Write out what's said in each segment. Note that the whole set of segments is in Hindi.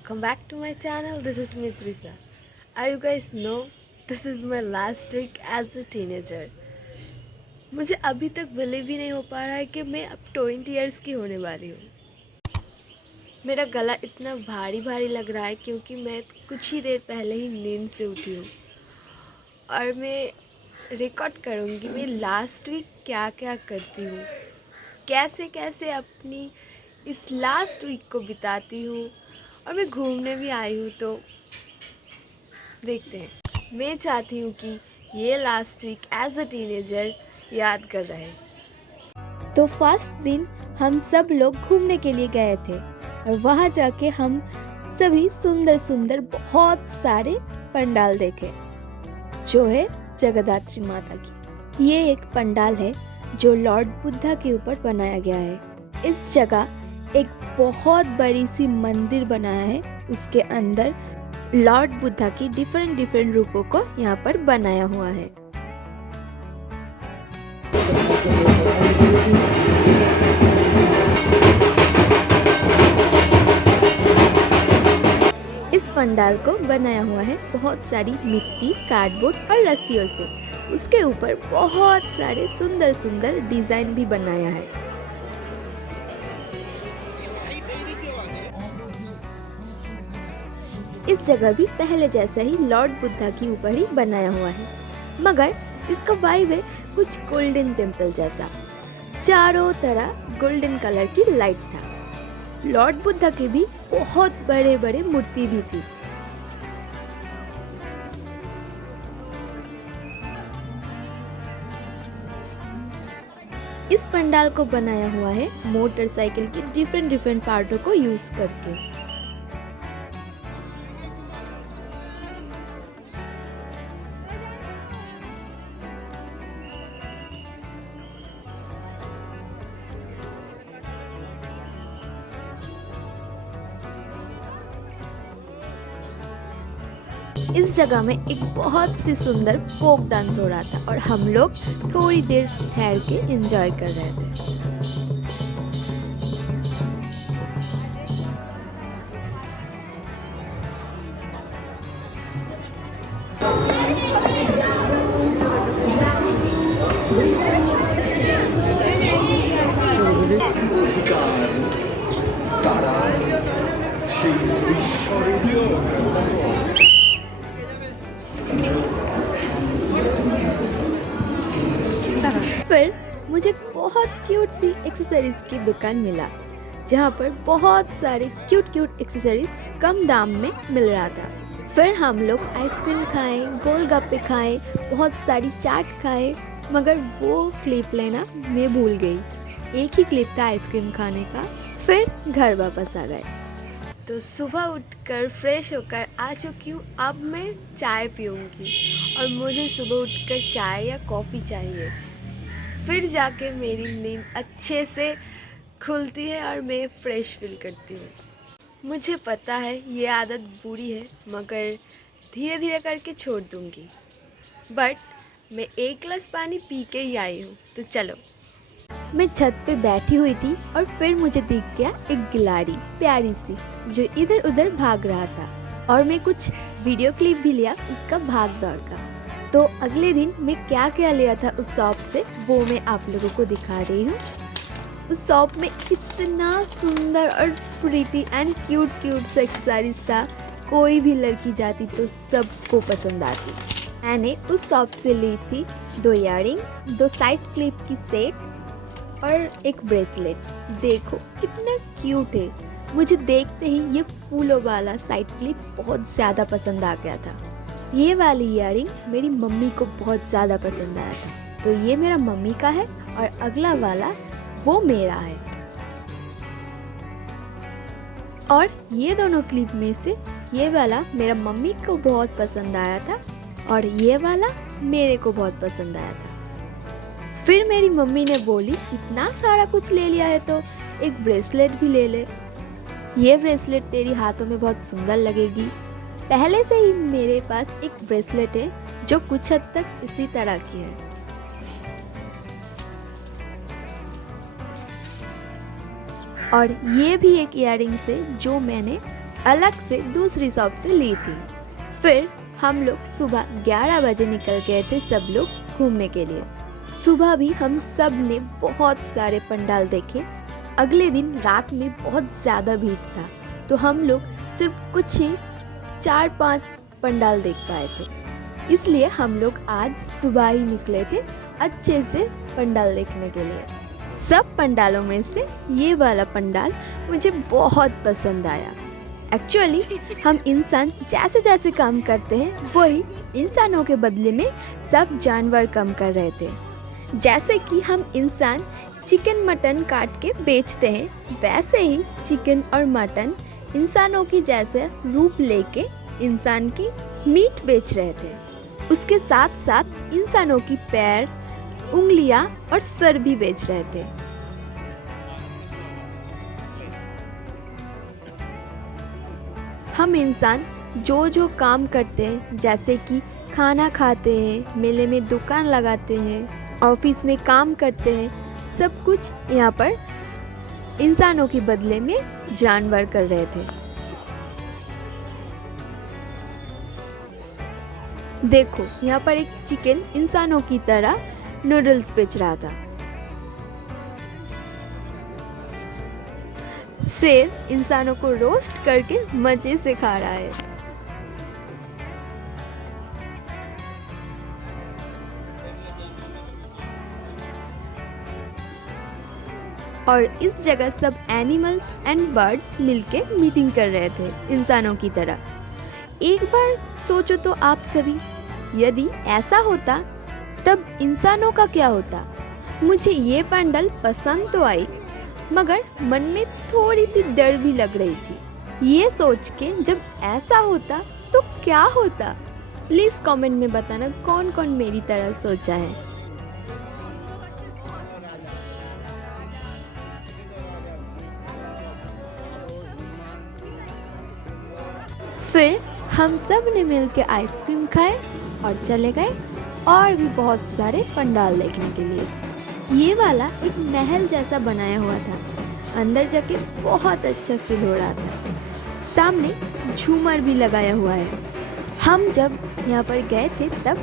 welcome back to my channel. This is Mitrisa. As you guys know, this is my last week as a teenager. मुझे अभी तक बिलीव ही नहीं हो पा रहा है कि मैं अब 20 इयर्स की होने वाली हूँ। मेरा गला इतना भारी भारी लग रहा है क्योंकि मैं कुछ ही देर पहले ही नींद से उठी हूँ और मैं रिकॉर्ड करूँगी मैं लास्ट वीक क्या क्या करती हूँ, कैसे कैसे अपनी इस लास्ट वीक को बिताती हूँ और मैं घूमने भी आई हूँ। तो देखते हैं। मैं चाहती हूँ कि ये last week as a teenager यादगार रहे। तो फर्स्ट दिन हम सब लोग घूमने के लिए गए थे और वहाँ जाके हम सभी सुंदर सुंदर बहुत सारे पंडाल देखे जो है जगदात्री माता की। ये एक पंडाल है जो लॉर्ड बुद्धा के ऊपर बनाया गया है। इस जगह एक बहुत बड़ी सी मंदिर बनाया है, उसके अंदर लॉर्ड बुद्धा की डिफरेंट रूपों को यहाँ पर बनाया हुआ है। इस पंडाल को बनाया हुआ है बहुत सारी मिट्टी, कार्डबोर्ड और रस्सियों से। उसके ऊपर बहुत सारे सुंदर सुंदर डिजाइन भी बनाया है। इस जगह भी पहले जैसा ही लॉर्ड बुद्धा के ऊपर ही बनाया हुआ है, मगर इसका वाइब है कुछ गोल्डन टेम्पल जैसा। चारों तरह गोल्डन कलर की लाइट था। लॉर्ड बुद्धा के भी बहुत बड़े बड़े मूर्ति भी थी। इस पंडाल को बनाया हुआ है मोटरसाइकिल की डिफरेंट पार्टों को यूज करके। इस जगह में एक बहुत सी सुंदर फोक डांस हो रहा था और हम लोग थोड़ी देर ठहर के एंजॉय कर रहे थे। फिर मुझे बहुत क्यूट सी एक्सेसरीज की दुकान मिला जहाँ पर बहुत सारे क्यूट एक्सेसरीज कम दाम में मिल रहा था। फिर हम लोग आइसक्रीम खाए, गोलगप्पे खाए, बहुत सारी चाट खाए, मगर वो क्लिप लेना मैं भूल गई। एक ही क्लिप था आइसक्रीम खाने का। फिर घर वापस आ गए। तो सुबह उठकर फ्रेश होकर आ चुकी हूँ। अब मैं चाय पीऊँगी और मुझे सुबह उठकर चाय या कॉफ़ी चाहिए। फिर जाके मेरी नींद अच्छे से खुलती है और मैं फ्रेश फील करती हूँ। मुझे पता है ये आदत बुरी है, मगर धीरे धीरे करके छोड़ दूँगी। बट मैं एक गिलास पानी पी के ही आई हूँ, तो चलो। मैं छत पे बैठी हुई थी और फिर मुझे दिख गया एक गिलाड़ी प्यारी सी जो इधर उधर भाग रहा था और मैं कुछ वीडियो क्लिप भी लिया उसका भाग दौड़ का। तो अगले दिन मैं क्या क्या लिया था उस शॉप से वो मैं आप लोगों को दिखा रही हूँ। उस शॉप में इतना सुंदर और प्रीटी एंड क्यूट सा एक्सेसरीज था, कोई भी लड़की जाती तो सबको पसंद आती। मैंने उस शॉप से ली थी 2 इयररिंग्स, 2 साइड क्लिप की सेट और एक ब्रेसलेट। देखो कितना क्यूट है। मुझे देखते ही ये फूलों वाला साइड क्लिप बहुत ज़्यादा पसंद आ गया था। ये वाली इयररिंग मेरी मम्मी को बहुत ज़्यादा पसंद आया था, तो ये मेरा मम्मी का है और अगला वाला वो मेरा है। और ये दोनों क्लिप में से ये वाला मेरा मम्मी को बहुत पसंद आया था और ये वाला मेरे को बहुत पसंद आया था। फिर मेरी मम्मी ने बोली इतना सारा कुछ ले लिया है तो एक ब्रेसलेट भी ले ले। ये ब्रेसलेट तेरी हाथों में बहुत सुंदर लगेगी। पहले से ही मेरे पास एक ब्रेसलेट है जो कुछ हद तक इसी तरह की है। और ये भी एक इयररिंग्स है जो मैंने अलग से दूसरी शॉप से ली थी। फिर हम लोग सुबह 11 बजे निकल गए थे सब लोग घूमने के लिए। सुबह भी हम सब ने बहुत सारे पंडाल देखे। अगले दिन रात में बहुत ज़्यादा भीड़ था, तो हम लोग सिर्फ कुछ ही 4-5 पंडाल देख पाए थे। इसलिए हम लोग आज सुबह ही निकले थे अच्छे से पंडाल देखने के लिए। सब पंडालों में से ये वाला पंडाल मुझे बहुत पसंद आया। एक्चुअली हम इंसान जैसे जैसे काम करते हैं वही इंसानों के बदले में सब जानवर काम कर रहे थे। जैसे कि हम इंसान चिकन मटन काट के बेचते हैं, वैसे ही चिकन और मटन इंसानों की जैसे रूप लेके इंसान की मीट बेच रहे थे। उसके साथ साथ इंसानों की पैर, उंगलियां और सर भी बेच रहे थे। हम इंसान जो जो काम करते हैं, जैसे कि खाना खाते हैं, मेले में दुकान लगाते हैं, ऑफिस में काम करते हैं, सब कुछ यहाँ पर इंसानों के बदले में जानवर कर रहे थे। देखो, यहाँ पर एक चिकन इंसानों की तरह नूडल्स बेच रहा था। शेर इंसानों को रोस्ट करके मजे से खा रहा है। और इस जगह सब एनिमल्स एंड बर्ड्स मिलके मीटिंग कर रहे थे इंसानों की तरह। एक बार सोचो तो आप सभी, यदि ऐसा होता तब इंसानों का क्या होता। मुझे ये पंडाल पसंद तो आई, मगर मन में थोड़ी सी डर भी लग रही थी। ये सोच के जब ऐसा होता तो क्या होता। प्लीज़ कमेंट में बताना कौन कौन मेरी तरह सोचा है। फिर हम सब ने मिलकर आइसक्रीम खाए और चले गए और भी बहुत सारे पंडाल देखने के लिए। ये वाला एक महल जैसा बनाया हुआ था। अंदर जाके बहुत अच्छा फील हो रहा था। सामने झूमर भी लगाया हुआ है। हम जब यहाँ पर गए थे तब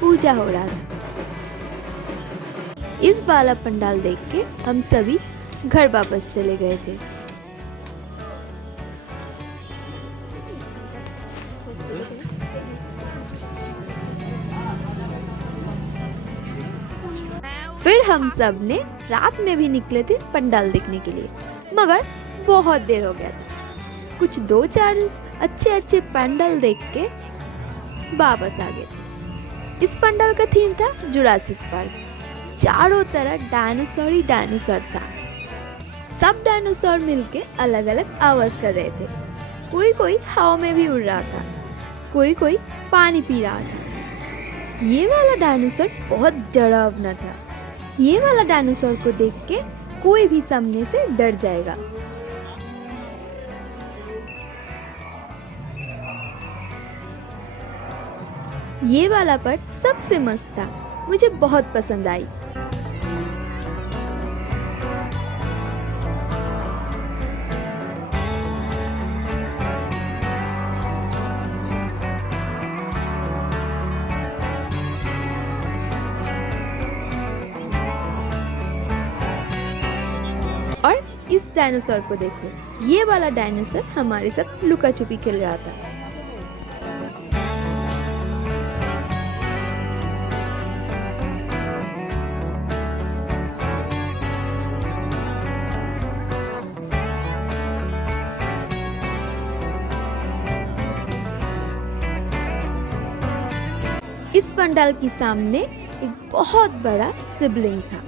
पूजा हो रहा था। इस वाला पंडाल देख के हम सभी घर वापस चले गए थे। फिर हम सब ने रात में भी निकले थे पंडाल देखने के लिए, मगर बहुत देर हो गया था। कुछ 2-4 अच्छे पंडाल देख के वापस आ गए थे। इस पंडाल का थीम था जुरासिक पार्क। चारों तरफ डायनासोर ही डायनासोर था। सब डायनासोर मिलके अलग अलग आवाज कर रहे थे। कोई हवा में भी उड़ रहा था, कोई पानी पी रहा था। ये वाला डायनासोर बहुत डरावना था। ये वाला डायनासोर को देख के कोई भी सामने से डर जाएगा। ये वाला पार्ट सबसे मस्त था, मुझे बहुत पसंद आई। और इस डायनासोर को देखो, ये वाला डायनासोर हमारे साथ लुका छुपी खेल रहा था। इस पंडाल के सामने एक बहुत बड़ा शिवलिंग था।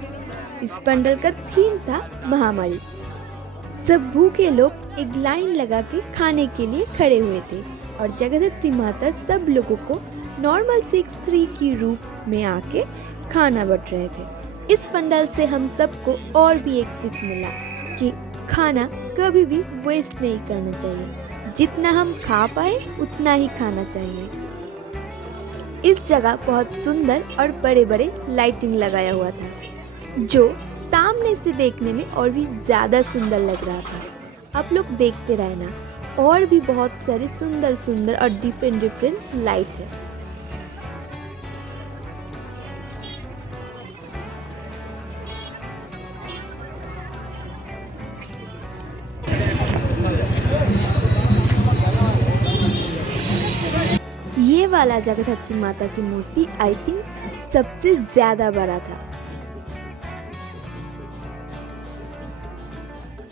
इस पंडाल का थीम था महामारी। सब भूखे लोग एक लाइन लगा के खाने के लिए खड़े हुए थे और जगदत्री माता सब लोगों को नॉर्मल से एक स्त्री की रूप में आके खाना बट रहे थे। इस पंडाल से हम सबको और भी एक सीख मिला कि खाना कभी भी वेस्ट नहीं करना चाहिए। जितना हम खा पाए उतना ही खाना चाहिए। इस जगह बहुत सुंदर और बड़े बड़े लाइटिंग लगाया हुआ था, जो सामने से देखने में और भी ज़्यादा सुंदर लग रहा था। आप लोग देखते रहना, और भी बहुत सारे सुंदर सुंदर और डिफरेंट डिफरेंट लाइट है। ये वाला जगद्धत्री माता की मूर्ति आई थिंक सबसे ज्यादा बड़ा था।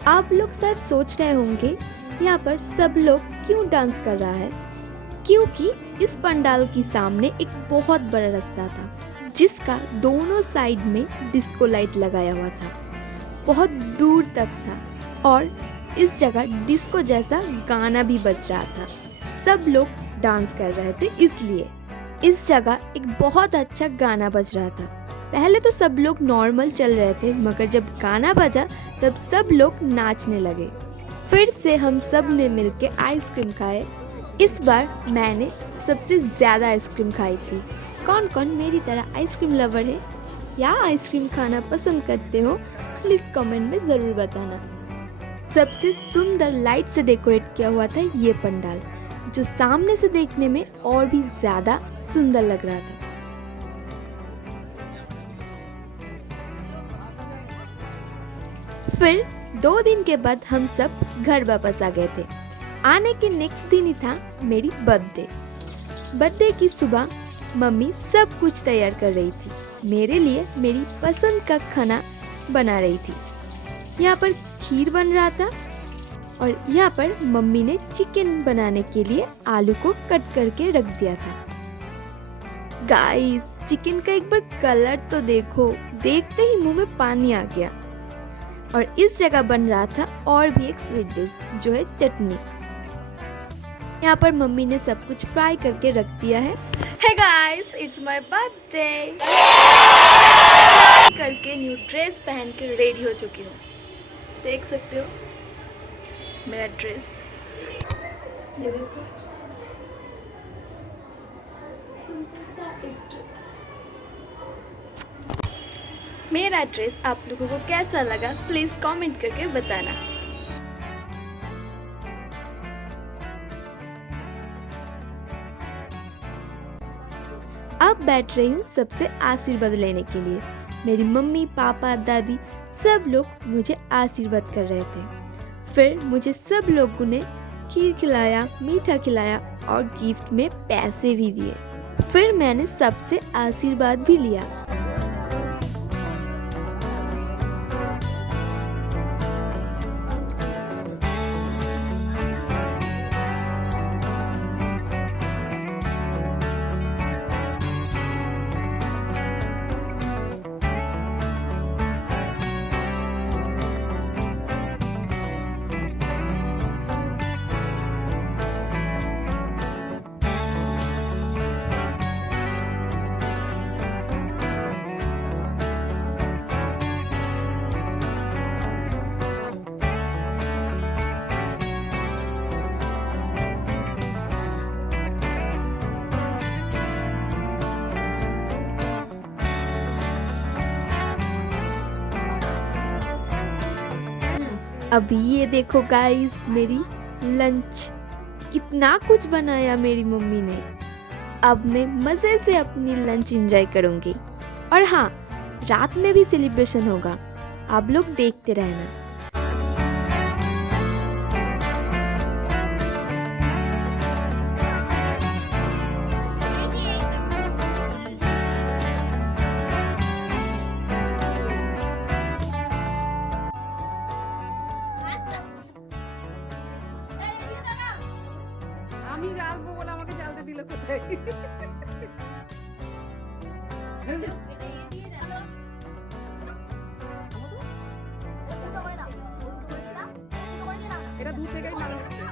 आप लोग शायद सोच रहे होंगे यहाँ पर सब लोग क्यों डांस कर रहा है, क्योंकि इस पंडाल के सामने एक बहुत बड़ा रास्ता था जिसका दोनों साइड में डिस्को लाइट लगाया हुआ था, बहुत दूर तक था और इस जगह डिस्को जैसा गाना भी बज रहा था। सब लोग डांस कर रहे थे, इसलिए इस जगह एक बहुत अच्छा गाना बज रहा था। पहले तो सब लोग नॉर्मल चल रहे थे, मगर जब गाना बजा तब सब लोग नाचने लगे। फिर से हम सब ने मिलके आइसक्रीम खाए। इस बार मैंने सबसे ज़्यादा आइसक्रीम खाई थी। कौन कौन मेरी तरह आइसक्रीम लवर है या आइसक्रीम खाना पसंद करते हो, प्लीज़ कमेंट में ज़रूर बताना। सबसे सुंदर लाइट से डेकोरेट किया हुआ था ये पंडाल, जो सामने से देखने में और भी ज़्यादा सुंदर लग रहा था। फिर 2 दिन के बाद हम सब घर वापस आ गए थे। आने के नेक्स्ट दिन ही था मेरी बर्थडे की सुबह मम्मी सब कुछ तैयार कर रही थी। मेरे लिए मेरी पसंद का खाना बना रही थी। यहाँ पर खीर बन रहा था और यहाँ पर मम्मी ने चिकन बनाने के लिए आलू को कट करके रख दिया था। गाइस, चिकन का एक बार कलर तो देखो, देखते ही मुंह में पानी आ गया। और इस जगह बन रहा था और भी एक स्वीट डिश, जो है चटनी। यहाँ पर मम्मी ने सब कुछ फ्राई करके रख दिया है। Hey guys, it's my birthday. करके न्यू ड्रेस पहन के रेडी हो चुकी हूँ। देख सकते हो मेरा ड्रेस, ये देखो। मेरा ड्रेस आप लोगों को कैसा लगा प्लीज कमेंट करके बताना। अब बैठ रही हूँ सबसे आशीर्वाद लेने के लिए। मेरी मम्मी, पापा, दादी सब लोग मुझे आशीर्वाद कर रहे थे। फिर मुझे सब लोगों ने खीर खिलाया, मीठा खिलाया और गिफ्ट में पैसे भी दिए। फिर मैंने सबसे आशीर्वाद भी लिया। अभी ये देखो गाइस, मेरी लंच, कितना कुछ बनाया मेरी मम्मी ने। अब मैं मज़े से अपनी लंच एंजॉय करूँगी। और हाँ, रात में भी सेलिब्रेशन होगा, आप लोग देखते रहना। আমি আসবো বলে আমাকে জ্বালতে দিল কোথায়? এটা দূর থেকেই ভালো হচ্ছে।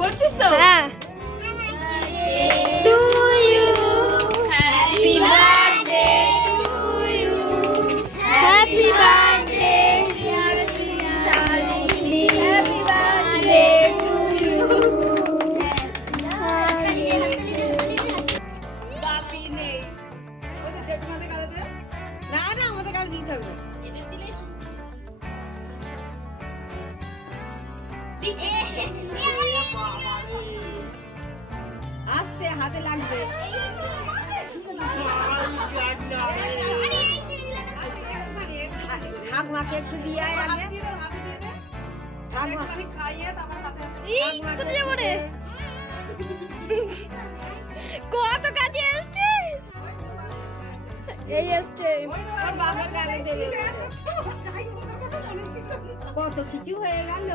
করছিস তো? To you, happy birthday to you, happy birthday. হাতে লাগবে ঠাকুমাকে একটু দিয়ে আয় আগে ঠাকুমাকে খাইয়ে তারপর হাতে কোথায় যাবো রে? কত কাজে এসছিস? এই এসছে বাবার গালে দেবে কত কিছু হয়ে গেল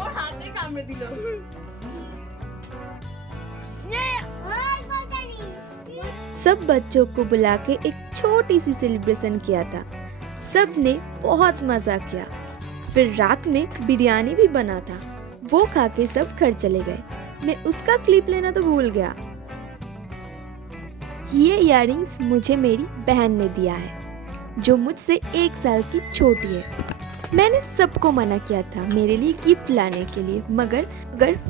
ওর হাতে কামড়ে দিল। सब बच्चों को बुला के एक छोटी सी सेलिब्रेशन किया था। सब ने बहुत मज़ा किया। फिर रात में बिरयानी भी बना था, वो खा के सब घर चले गए। मैं उसका क्लिप लेना तो भूल गया। ये इयररिंग्स मुझे मेरी बहन ने दिया है, जो मुझसे 1 साल की छोटी है। मैंने सबको मना किया था मेरे लिए गिफ्ट लाने के लिए, मगर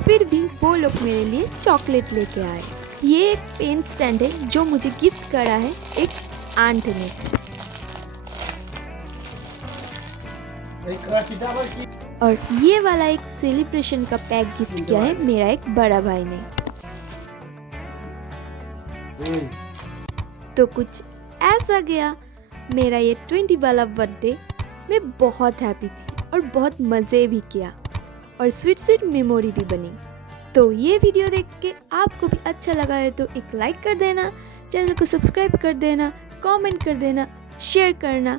फिर भी वो लोग मेरे लिए चॉकलेट लेके आए। ये एक पेन स्टैंड है जो मुझे गिफ्ट करा है एक आंट ने। और ये वाला एक सेलिब्रेशन का पैक गिफ्ट किया है मेरा एक बड़ा भाई ने। तो कुछ ऐसा गया मेरा ये 20 वाला बर्थडे। मैं बहुत हैप्पी थी और बहुत मज़े भी किया और स्वीट मेमोरी भी बनी। तो ये वीडियो देख के आपको भी अच्छा लगा है तो एक लाइक कर देना, चैनल को सब्सक्राइब कर देना, कमेंट कर देना, शेयर करना।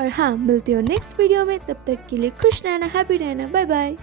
और हाँ, मिलते हो नेक्स्ट वीडियो में। तब तक के लिए खुश रहना, हैप्पी रहना, बाय बाय।